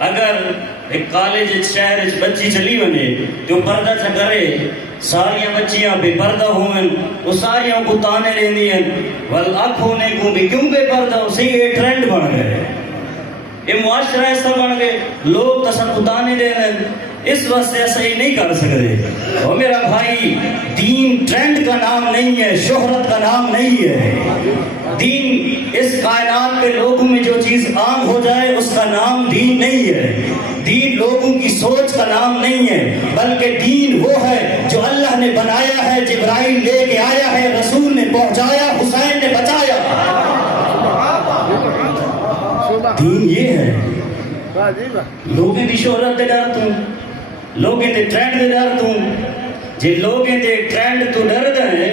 اگر ایک کالج شہر بچی چلی ونے جو پردہ چ کرے ساریاں بچیاں بے پردہ ہوئن وہ ساریاں کو تانے رہندی ہیں ول اکھ ہونے کو بھی کیوں بے پردہ اسی یہ ٹرینڈ بن گئے یہ معاشرہ ایسا بن گئے لوگ تسا کو تانے دے رہے اس واسطے ایسا ہی نہیں کر سکتے اور میرا بھائی دین ٹرینڈ کا نام نہیں ہے شہرت کا نام نہیں ہے دین اس کائنات کے لوگوں میں جو چیز عام ہو جائے اس کا نام دین نہیں ہے دین لوگوں کی سوچ کا نام نہیں ہے بلکہ دین وہ ہے جو اللہ نے بنایا ہے جبرائیل لے کے آیا ہے رسول نے پہنچایا حسین نے بچایا دین یہ ہے لوگیں بھی شہرت دے ڈر تو لوگیں دے ٹرینڈ دے ڈر تو جی لوگیں دے ٹرینڈ تو ڈر دے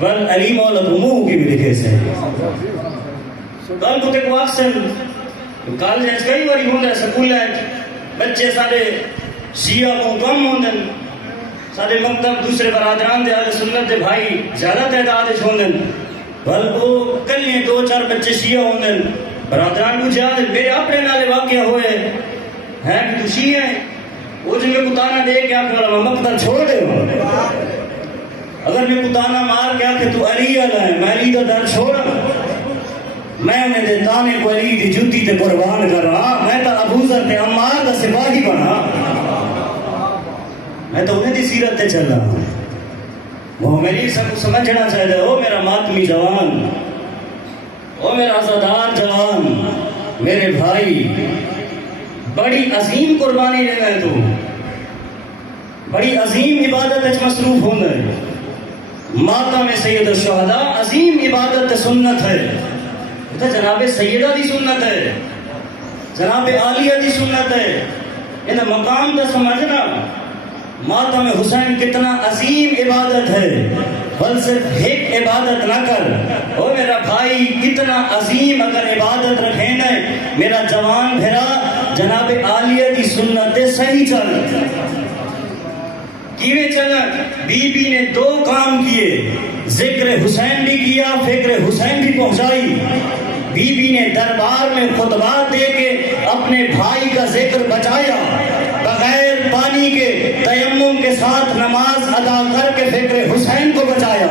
ول علی مولا منہ کی بھی لکھے سے کل کو تک واکسن کالج کئی باری ہوندے سکول بچے سارے شیعہ کو کم ہوندے سارے مکتب دوسرے برادران دے اہل سنت دے بھائی زیادہ تعداد وچ ہوندے ول کو کلے دو چار بچے شیعہ ہوندے برادران کو جا میرے اپنے نالے واقعہ ہوئے ہیں کہ تو شیعہ ہے وہ جو میں کتانا دے کے آپ والا مقتل چھوڑ دے اگر میں کتانا مار کے کہ تو علی علیہ ہے میں علی دا در چھوڑا میں انہیں دے تانے کو علی دی جوتی تے قربان کر رہا میں تا ابو ذر تے عمار دا سپاہی بنا میں تو انہیں دی سیرت تے چل رہا وہ میری سب کو سمجھنا چاہتا ہے او میرا ماتمی جوان او میرا عزادار جوان میرے بھائی بڑی عظیم قربانی لینا ہے تو بڑی عظیم عبادت اچ مصروف ہونا ہے ماتم سید الشہداء عظیم عبادت سنت ہے تو جناب سیدہ دی سنت ہے جناب عالیہ دی سنت ہے ان مقام دا سمجھنا ماتم حسین کتنا عظیم عبادت ہے بل صرف ایک عبادت نہ کر او میرا بھائی کتنا عظیم اگر عبادت رکھیں ہے میرا جوان بھرا جناب عالیہ دی سنت صحیح چل کیویں چلا بی بی نے دو کام کیے ذکر حسین بھی کیا فکر حسین بھی پہنچائی بی بی نے دربار میں خطبات دے کے اپنے بھائی کا ذکر بچایا بغیر پانی کے تیمم کے ساتھ نماز ادا کر کے فکر حسین کو بچایا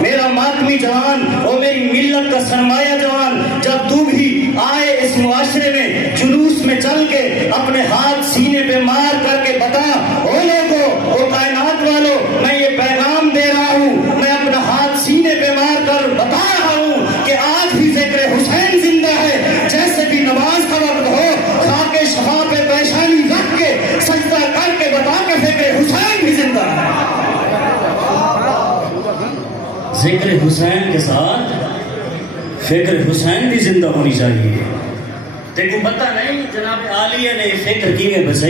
میرا ماتمی جوان اور میری ملت کا سرمایہ جوان جب تو بھی آئے اس معاشرے میں جلوس میں چل کے اپنے ہاتھ سینے پہ مار کر کے بتا او لوگوں او کائنات والوں میں یہ پیغام دے رہا ہوں میں اپنا ہاتھ سینے پہ مار کر بتا رہا ہوں کہ آج بھی ذکر حسین زندہ ہے جیسے بھی نماز کا وقت ہو خاک شفا پہ پیشانی رکھ کے سجدہ کر کے بتا کہ فکر حسین بھی زندہ ہے ذکر حسین کے ساتھ فکر حسین بھی زندہ ہونی چاہیے دیکھو پتہ نہیں جناب عالیہ نے فکر کی ہے بس